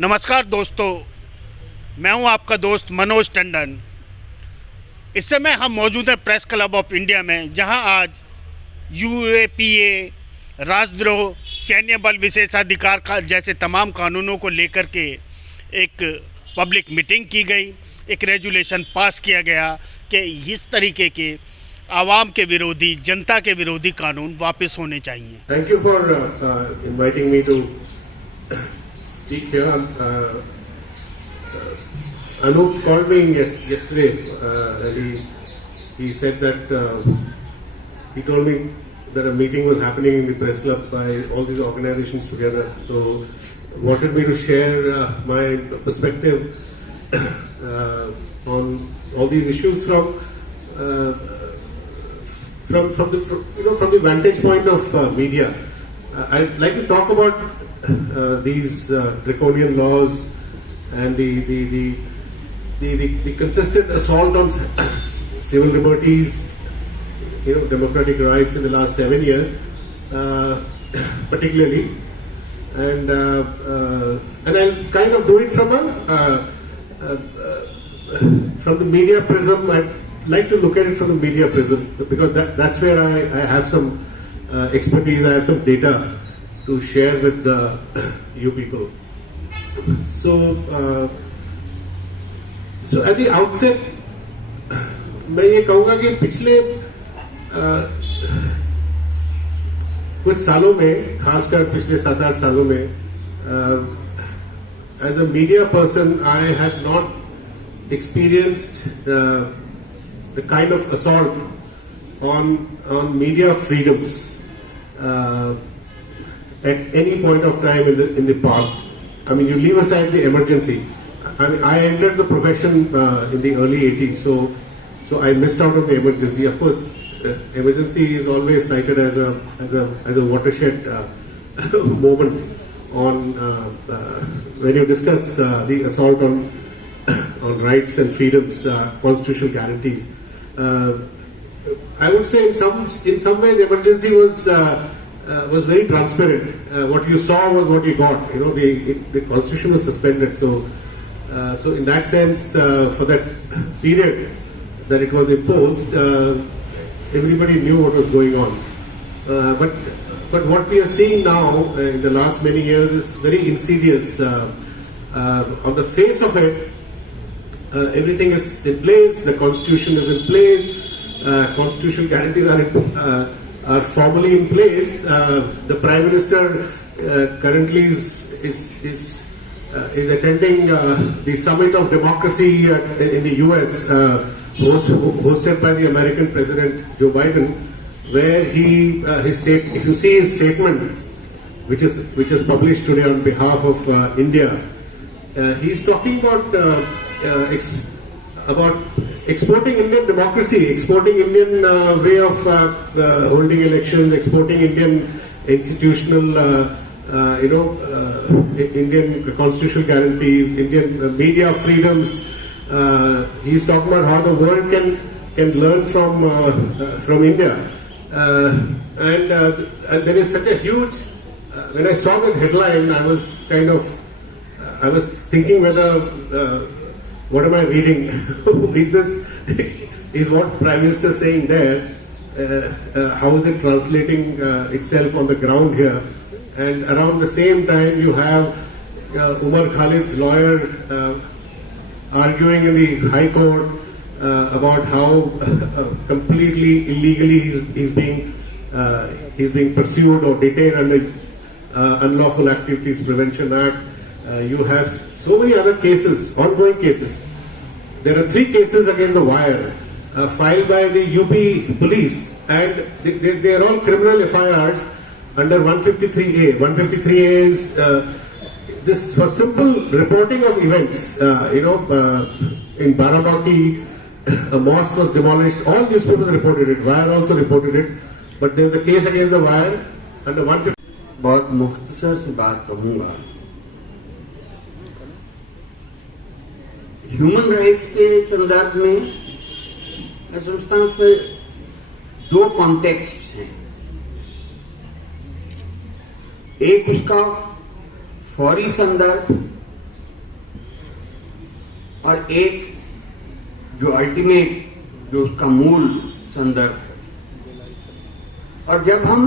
नमस्कार दोस्तों, मैं हूं आपका दोस्त मनोज टंडन। इस समय हम मौजूद हैं प्रेस क्लब ऑफ इंडिया में, जहां आज यूएपीए, राजद्रोह, सैन्य बल विशेषाधिकार का जैसे तमाम कानूनों को लेकर के एक पब्लिक मीटिंग की गई। एक रेजुलेशन पास किया गया कि इस तरीके के आवाम के विरोधी, जनता के विरोधी कानून वापस होने चाहिए। Thank you for inviting me to speak here. Anup called me yesterday and he said that he told me that a meeting was happening in the press club by all these organizations together. So wanted me to share my perspective on all these issues from the vantage point of media. I'd like to talk about these draconian laws and the consistent assault on civil liberties, democratic rights in the last 7 years, particularly, and I'll kind of do it from the media prism. I'd like to look at it from the media prism because that's where I have some expertise. I have some data to share with you people. So at the outset, मैं ये कहूँगा कि पिछले कुछ सालों में, खासकर पिछले 7-8 सालों में, as a media person, I had not experienced the kind of assault on media freedoms at any point of time in the past. I mean, you leave aside the emergency. I mean, I entered the profession in the early 80s, so I missed out on the emergency. Of course, emergency is always cited as a watershed moment on when you discuss the assault on rights and freedoms, constitutional guarantees. I would say in some ways emergency was very transparent. What you saw was what you got. The constitution was suspended. So in that sense, for that period that it was imposed, everybody knew what was going on. But what we are seeing now in the last many years is very insidious. On the face of it, everything is in place. The constitution is in place. Constitutional guarantees are formally in place. The Prime Minister currently is attending the Summit of Democracy in the US, hosted by the American President Joe Biden, where if you see his statement, which is published today on behalf of India, he's talking about exporting Indian democracy, exporting Indian way of holding elections, exporting Indian institutional, Indian constitutional guarantees, Indian media freedoms. He's talking about how the world can learn from India, and there is such a huge. When I saw that headline, I was thinking whether. What am I reading? Is what Prime Minister saying there? How is it translating itself on the ground here? And around the same time, you have Umar Khalid's lawyer arguing in the High Court about how completely illegally he's being pursued or detained under Unlawful Activities Prevention Act. You have so many other cases, ongoing cases. There are 3 cases against the Wire filed by the UP police, and they are all criminal FIRs under 153A. 153A is this for simple reporting of events. In Baramati, a mosque was demolished. All newspapers reported it. Wire also reported it. But there is a case against the Wire under 150. बहुत मुख्तसर सी बात कहूँगा। Human rights के संदर्भ में मैं समझता हूँ कि 2 कॉन्टेक्स्ट हैं। एक उसका फौरी संदर्भ और एक जो अल्टीमेट, जो उसका मूल संदर्भ है। और जब हम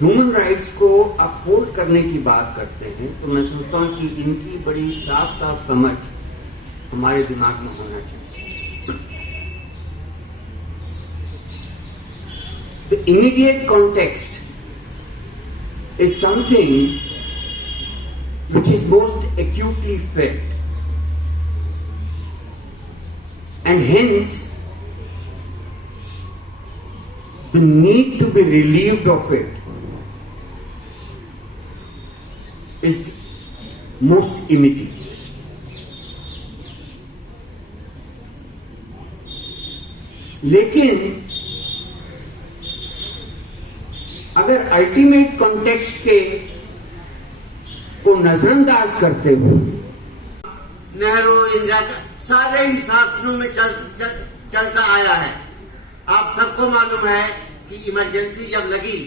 ह्यूमन राइट्स को अपहोल्ड करने की बात करते हैं तो मैं सोचता हूं कि इनकी बड़ी साफ साफ समझ हमारे दिमाग में होना चाहिए। The immediate context is something which is most acutely felt, and hence the need to be relieved of it is most immediate. लेकिन अगर अल्टीमेट कॉन्टेक्स्ट के को नजरअंदाज करते हुए नेहरू, इंदिरा सारे ही शासनों में चलता आया है। आप सबको मालूम है कि इमरजेंसी जब लगी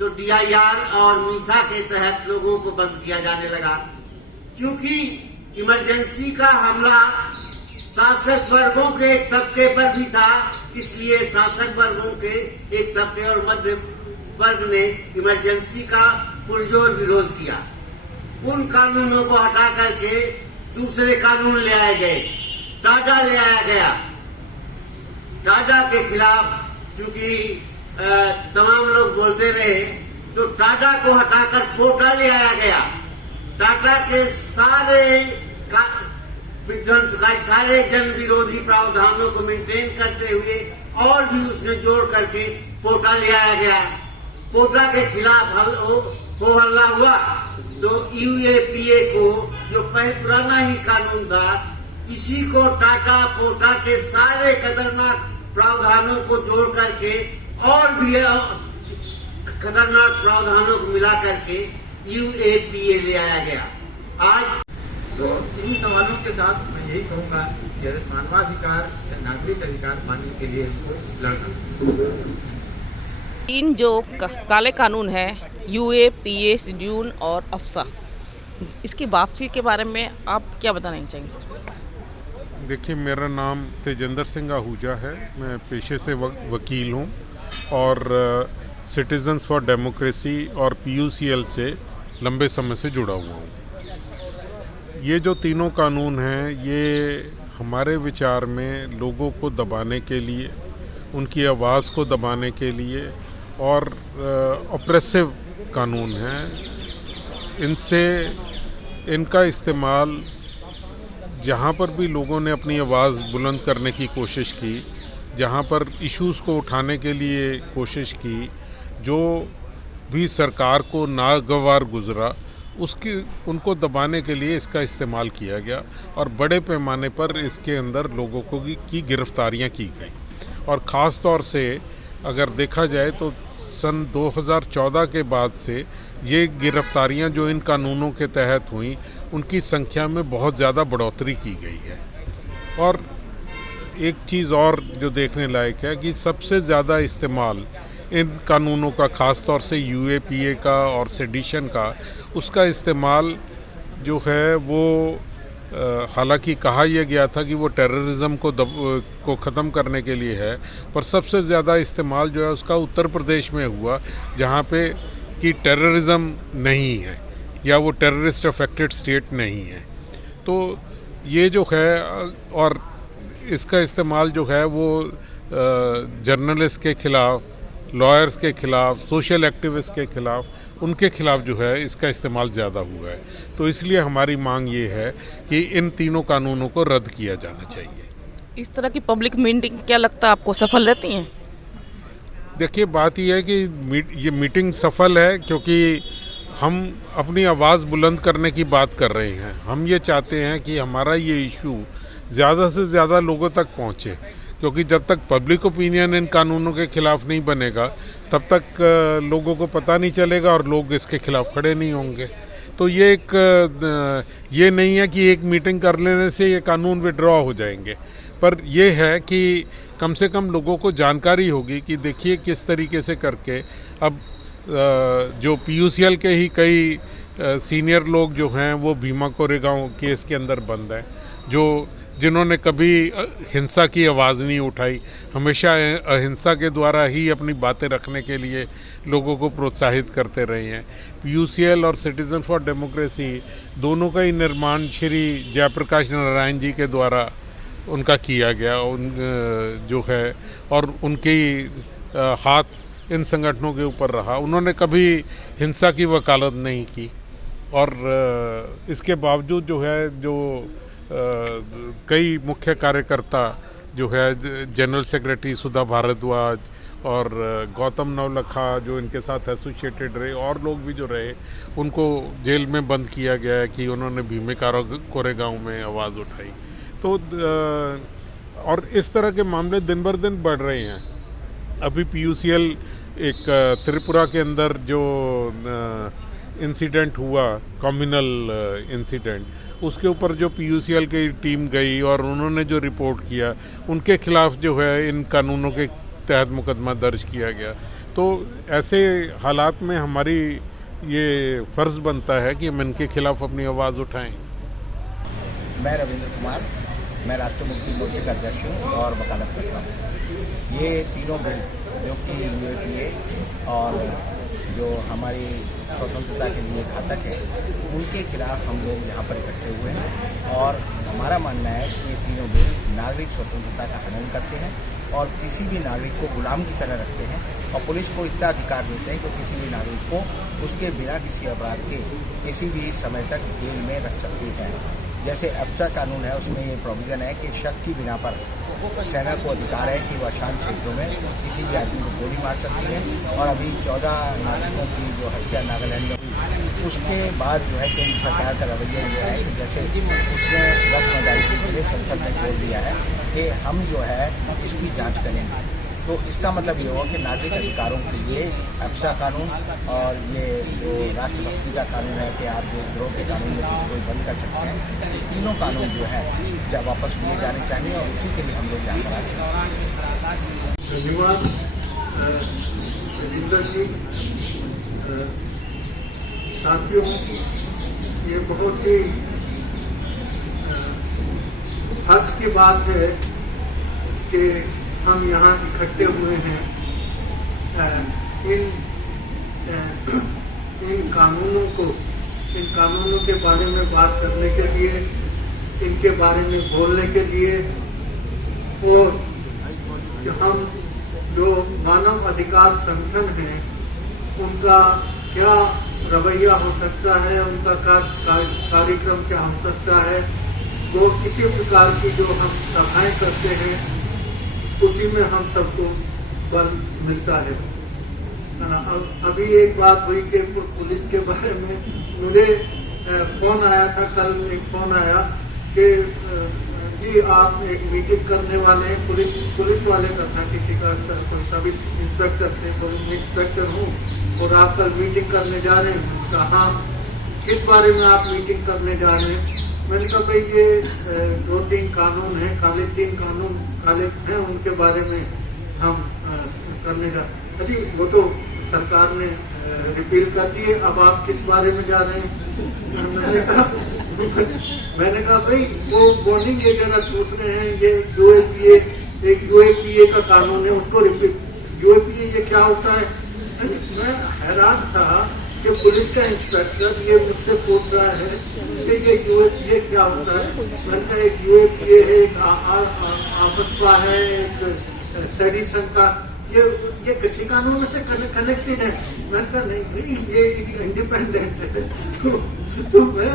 तो DIR और मीसा के तहत लोगों को बंद किया जाने लगा, क्योंकि इमरजेंसी का हमला शासक वर्गों के एक तबके पर भी था। इसलिए शासक वर्गों के एक तबके और मध्य वर्ग ने इमरजेंसी का पुरजोर विरोध किया। उन कानूनों को हटा करके दूसरे कानून ले आए गए। टाडा ले आया गया। टाडा के खिलाफ क्योंकि तमाम लोग बोलते रहे तो टाडा को हटाकर पोटा ले आया गया। टाडा के सारे विध्वंसकारी, सारे जन विरोधी प्रावधानों को मेंटेन करते हुए और भी उसमें जोड़ करके पोटा ले आया गया। पोटा के खिलाफ हो हल्ला हुआ तो UAPA को, जो पुराना ही कानून था, इसी को टाटा पोटा के सारे खतरनाक प्रावधानों को जोड़ करके और भी खतरनाक प्रावधानों को मिला करके UAPA ले आया गया। आज तो इन सवालों के साथ मैं यही कहूँगा कि मानवाधिकार या नागरिक अधिकार पाने के लिए हमको लड़ना। तीन जो काले कानून है, UAPA, शेड्यूल और अफसा, इसकी वापसी के बारे में आप क्या बताना चाहेंगे सर? देखिए, मेरा नाम तेजेंद्र सिंह आहूजा है। मैं पेशे से वकील हूँ और सिटीजन्स फॉर डेमोक्रेसी और PUCL से लंबे समय से जुड़ा हुआ हूँ। ये जो तीनों कानून हैं, ये हमारे विचार में लोगों को दबाने के लिए, उनकी आवाज़ को दबाने के लिए और ऑप्रेसिव कानून हैं। इनका इस्तेमाल जहाँ पर भी लोगों ने अपनी आवाज़ बुलंद करने की कोशिश की, जहाँ पर इश्यूज़ को उठाने के लिए कोशिश की, जो भी सरकार को नागवार गुजरा, उनको दबाने के लिए इसका इस्तेमाल किया गया और बड़े पैमाने पर इसके अंदर लोगों को की गिरफ्तारियां की गई। और ख़ास तौर से अगर देखा जाए तो सन 2014 के बाद से ये गिरफ्तारियां जो इन कानूनों के तहत हुई, उनकी संख्या में बहुत ज़्यादा बढ़ोतरी की गई है। और एक चीज़ और जो देखने लायक है कि सबसे ज़्यादा इस्तेमाल इन कानूनों का, ख़ास तौर से UAPA का और सेडिशन का, उसका इस्तेमाल जो है वो हालांकि कहा यह गया था कि वो टेररिज्म को ख़त्म करने के लिए है, पर सबसे ज़्यादा इस्तेमाल जो है उसका उत्तर प्रदेश में हुआ, जहाँ पे कि टेररिज्म नहीं है या वो टेररिस्ट अफेक्टेड स्टेट नहीं है। तो ये जो है, और इसका इस्तेमाल जो है वो जर्नलिस्ट के ख़िलाफ़, लॉयर्स के ख़िलाफ़, सोशल एक्टिविस्ट के ख़िलाफ़, उनके ख़िलाफ़ जो है इसका इस्तेमाल ज़्यादा हुआ है। तो इसलिए हमारी मांग ये है कि इन तीनों कानूनों को रद्द किया जाना चाहिए। इस तरह की पब्लिक मीटिंग क्या लगता है आपको सफल रहती हैं? देखिए, बात यह है कि ये मीटिंग सफल है क्योंकि हम अपनी आवाज़ बुलंद करने की बात कर रहे हैं। हम ये चाहते हैं कि हमारा ये इशू ज़्यादा से ज़्यादा लोगों तक पहुँचे, क्योंकि जब तक पब्लिक ओपिनियन इन कानूनों के ख़िलाफ़ नहीं बनेगा तब तक लोगों को पता नहीं चलेगा और लोग इसके ख़िलाफ़ खड़े नहीं होंगे। तो ये नहीं है कि एक मीटिंग कर लेने से ये कानून विड्रॉ हो जाएंगे, पर यह है कि कम से कम लोगों को जानकारी होगी कि देखिए किस तरीके से करके अब जो PUCL के ही कई सीनियर लोग जो हैं वो भीमा कोरेगांव केस के अंदर बंद हैं, जिन्होंने कभी हिंसा की आवाज़ नहीं उठाई, हमेशा अहिंसा के द्वारा ही अपनी बातें रखने के लिए लोगों को प्रोत्साहित करते रहे हैं। PUCL और सिटीज़न फॉर डेमोक्रेसी दोनों का ही निर्माण श्री जयप्रकाश नारायण जी के द्वारा उनका किया गया जो है, और उनके हाथ इन संगठनों के ऊपर रहा। उन्होंने कभी हिंसा की वकालत नहीं की, और इसके बावजूद जो है कई मुख्य कार्यकर्ता जो है जनरल सेक्रेटरी सुधा भारद्वाज और गौतम नवलखा जो इनके साथ एसोसिएटेड रहे, और लोग भी जो रहे, उनको जेल में बंद किया गया है कि उन्होंने भीमे कोरेगांव में आवाज़ उठाई। तो और इस तरह के मामले दिन बर दिन बढ़ रहे हैं। अभी PUCL एक त्रिपुरा के अंदर जो इंसिडेंट हुआ, कम्युनल इंसिडेंट, उसके ऊपर जो PUCL की टीम गई और उन्होंने जो रिपोर्ट किया, उनके खिलाफ जो है इन कानूनों के तहत मुकदमा दर्ज किया गया। तो ऐसे हालात में हमारी ये फ़र्ज़ बनता है कि हम इनके खिलाफ अपनी आवाज़ उठाएं। मैं रविंद्र कुमार, मैं राष्ट्रीय मुक्ति मोर्चे का अध्यक्ष हूँ और वकालत करता हूँ। ये तीनों बिल जो कि UAPA और जो हमारी स्वतंत्रता के लिए घातक है, उनके खिलाफ हम लोग यहाँ पर इकट्ठे हुए हैं। और हमारा मानना है कि ये तीनों बिल नागरिक स्वतंत्रता का हनन करते हैं और किसी भी नागरिक को गुलाम की तरह रखते हैं, और पुलिस को इतना अधिकार देते हैं कि किसी भी नागरिक को उसके बिना किसी अपराध के किसी भी समय तक जेल में रख सकती है। जैसे अब्सा कानून है, उसमें ये प्रोविज़न है कि शक की बिना पर सेना को अधिकार है कि वह शांत क्षेत्रों में किसी भी आदमी को गोली मार सकती है। और अभी 14 नागरिकों की जो हत्या नागालैंड में हुई, उसके बाद जो है केंद्र सरकार का रवैया ये है कि जैसे उसने 10 मदारी के लिए संसद में बोल दिया है कि हम जो है इसकी जाँच करेंगे। तो इसका मतलब ये हुआ कि नागरिक अधिकारों के लिए अब्सा कानून और ये जो राष्ट्रभक्ति का कानून है कि आप देशद्रोह के कानून में किसी को बंद कर सकते हैं, ये तीनों कानून जो है जब वापस लिए जाने चाहिए, और उसी के लिए हम लोग यहाँ पर आए हैं। धन्यवाद रविंद्र जी। साथियों, ये बहुत ही हर्ष की बात है कि हम यहाँ इकट्ठे हुए हैं इन कानूनों के बारे में बात करने के लिए, इनके बारे में बोलने के लिए, और हम जो मानव अधिकार संगठन हैं उनका क्या रवैया हो सकता है, उनका कार्यक्रम क्या हो सकता है। तो इसी प्रकार की जो हम सभाएं करते हैं उसी में हम सबको बल मिलता है। अभी एक बात हुई कि पुलिस के बारे में मुझे फ़ोन आया था, कल एक फ़ोन आया कि जी आप एक मीटिंग करने वाले हैं, पुलिस वाले का था, किसी का कोई सब इंस्पेक्टर थे, तो मैं इंस्पेक्टर हूँ और आप कल मीटिंग करने जा रहे हैं। कहा हाँ, किस बारे में आप मीटिंग करने जा रहे हैं? मैंने कहा भाई ये 2-3 कानून हैं, खाली 3 कानून खाली हैं, उनके बारे में हम करने जा। अरे वो तो सरकार ने रिपील कर दिए, अब आप किस बारे में जा रहे हैं? मैंने कहा भाई वो वार्निंग वगैरह पूछ रहे हैं, ये UAPA का कानून है, उसको रिपील। UAPA ये क्या होता है? मैं हैरान था कि पुलिस का इंस्पेक्टर ये मुझसे पूछ रहा है कि ये UAPA क्या होता है। मैंने कहा एक UAPA है, एक आपसपा है, एक सेडिशन का, ये किसी कानून से कनेक्टेड है। मैंने कहा नहीं भाई ये इंडिपेंडेंट है। तो मैं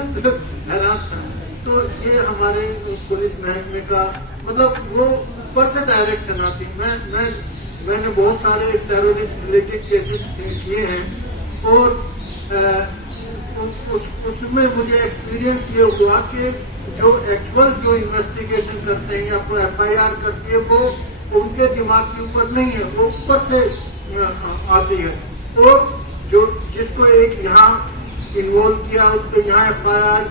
हैरान था। तो ये हमारे पुलिस महकमे का मतलब वो ऊपर से डायरेक्शन आती। मैंने बहुत सारे टेररिस्ट रिलेटेड केसेस किए हैं और उसमें मुझे एक्सपीरियंस ये हुआ कि जो एक्चुअल जो इन्वेस्टिगेशन करते हैं या कोई FIR करती है वो उनके दिमाग के ऊपर नहीं है, वो ऊपर से आती है। और जो जिसको एक यहाँ इन्वॉल्व किया उसको यहाँ FIR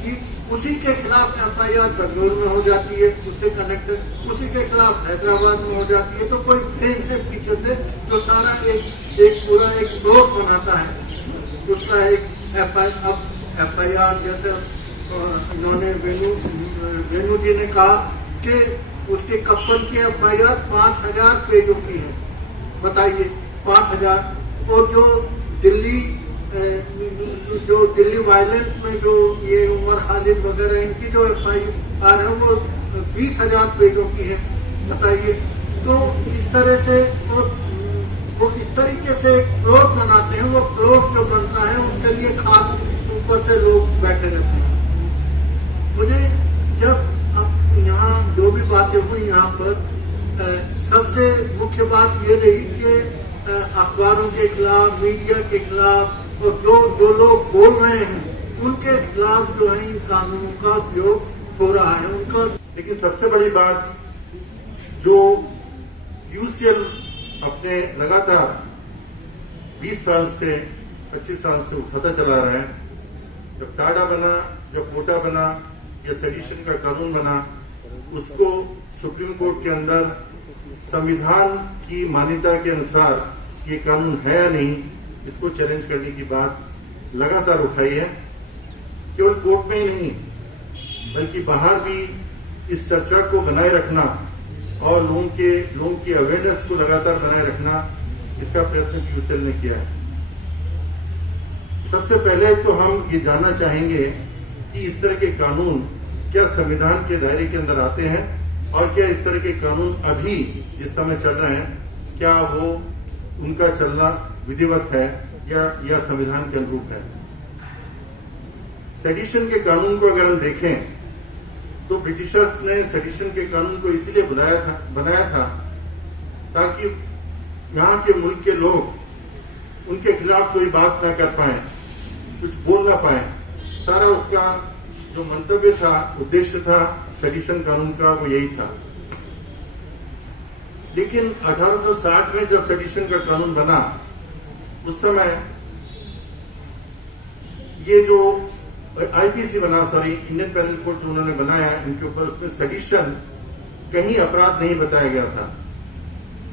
की उसी के खिलाफ FIR बेंगलुरु में हो जाती है, उससे कनेक्टेड, उसी के खिलाफ हैदराबाद में हो जाती है। तो कोई प्लेन है पीछे से जो सारा एक पूरा एक ब्लॉक बनाता है, उसका एक FIR जैसे इन्होंने वेणु जी ने कहा कि उसके कप्पन की FIR 5000 पेजों की है। बताइए 5000। और जो दिल्ली वायलेंस में जो ये उमर खालिद वगैरह इनकी जो FIR है वो 20,000 पेजों की है। बताइए। तो इस तरह से वो इस तरीके से प्लॉट बनाते हैं। वो प्लॉट जो बनता है उसके लिए खास ऊपर से लोग बैठे रहते हैं। मुझे जब अब यहाँ जो भी बातें हुई यहाँ पर सबसे मुख्य बात ये रही कि अखबारों के खिलाफ, मीडिया के खिलाफ और जो लोग बोल रहे हैं उनके खिलाफ जो है इन कानूनों का उपयोग हो रहा है उनका। लेकिन सबसे बड़ी बात जो UCL अपने लगातार 20 साल से 25 साल से उठाता चला रहा है, जब टाडा बना, जब कोटा बना या सेडिशन का कानून बना, उसको सुप्रीम कोर्ट के अंदर संविधान की मान्यता के अनुसार ये कानून है या नहीं, इसको चैलेंज करने की बात लगातार उठाई है। केवल कोर्ट में ही नहीं बल्कि बाहर भी इस चर्चा को बनाए रखना और लोगों की अवेयरनेस को लगातार बनाए रखना, इसका प्रयत्न UCL ने किया है। सबसे पहले तो हम ये जानना चाहेंगे कि इस तरह के कानून क्या संविधान के दायरे के अंदर आते हैं और क्या इस तरह के कानून अभी जिस समय चल रहे हैं क्या वो उनका चलना विधिवत है या संविधान के अनुरूप है। सेडिशन के कानून को अगर हम देखें तो ब्रिटिशर्स ने सेडिशन के कानून को इसीलिए बनाया था ताकि यहाँ के मुल्क के लोग उनके खिलाफ कोई बात ना कर पाए, कुछ बोल ना पाए। सारा उसका जो मंतव्य था, उद्देश्य था सेडिशन कानून का, वो यही था। लेकिन 1860 में जब सेडिशन का कानून बना, उस समय ये जो IPC बना, इंडियन पेनल कोड जो उन्होंने बनाया इनके ऊपर, उसमें सेडिशन कहीं अपराध नहीं बताया गया था।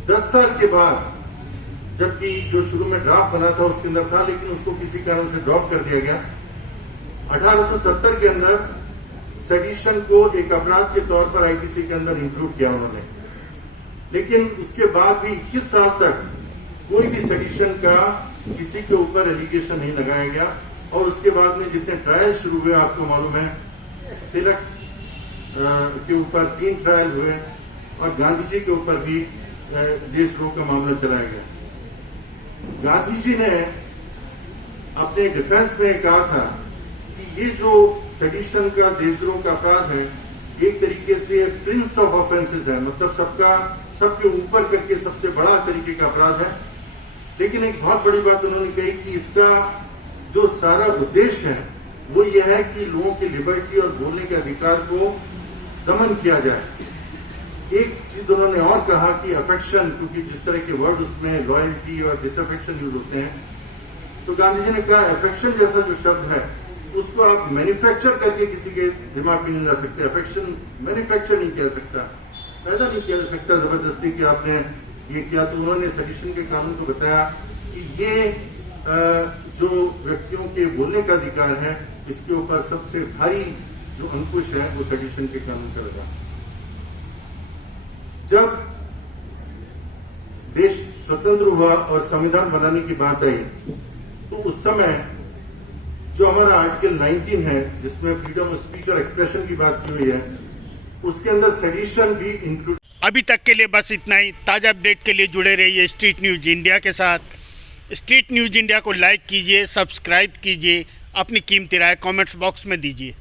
10 साल के बाद जबकि जो शुरू में ड्राफ्ट बना था उसके अंदर था, लेकिन उसको किसी कारण से ड्रॉप कर दिया गया। 1870 के अंदर सेडिशन को एक अपराध के तौर पर IPC के अंदर इंक्लूड किया उन्होंने। लेकिन उसके बाद भी 21 साल तक कोई भी सेडिशन का किसी के ऊपर एलिगेशन नहीं लगाया गया। और उसके बाद में जितने ट्रायल शुरू हुए, आपको मालूम है, तिलक के ऊपर 3 ट्रायल हुए और गांधी जी के ऊपर भी देशद्रोह का मामला चलाया गया। गांधी जी ने अपने डिफेंस में कहा था कि ये जो सेडिशन का देशद्रोह का अपराध है एक तरीके से प्रिंस ऑफ ऑफेंसेस है, मतलब सबके ऊपर करके सबसे बड़ा तरीके का अपराध है। लेकिन एक बहुत बड़ी बात उन्होंने कही कि इसका जो सारा उद्देश्य है वो ये है कि लोगों की लिबर्टी और बोलने के अधिकार को दमन किया जाए। एक चीज उन्होंने और कहा कि अफेक्शन, क्योंकि जिस तरह के वर्ड उसमें लॉयल्टी और डिसअफेक्शन यूज होते हैं, तो गांधी जी ने कहा अफेक्शन जैसा जो शब्द है उसको आप मैन्युफैक्चर करके किसी के दिमाग में नहीं ला सकते। अफेक्शन मैन्युफैक्चर नहीं किया सकता, पैदा नहीं किया जा सकता जबरदस्ती कि आपने ये किया। तो उन्होंने सेडिशन के कानून को बताया कि ये जो व्यक्तियों के बोलने का अधिकार है इसके ऊपर सबसे भारी जो अंकुश है वो सेडिशन के कानून का लगा। जब देश स्वतंत्र हुआ और संविधान बनाने की बात आई तो उस समय जो हमारा आर्टिकल 19 है जिसमें फ्रीडम ऑफ स्पीच और एक्सप्रेशन की बात की हुई है, उसके अंदर सेडिशन भी इंक्लूड। अभी तक के लिए बस इतना ही। ताज़ा अपडेट के लिए जुड़े रहिए स्ट्रीट न्यूज़ इंडिया के साथ। स्ट्रीट न्यूज़ इंडिया को लाइक कीजिए, सब्सक्राइब कीजिए, अपनी कीमती राय कमेंट्स बॉक्स में दीजिए।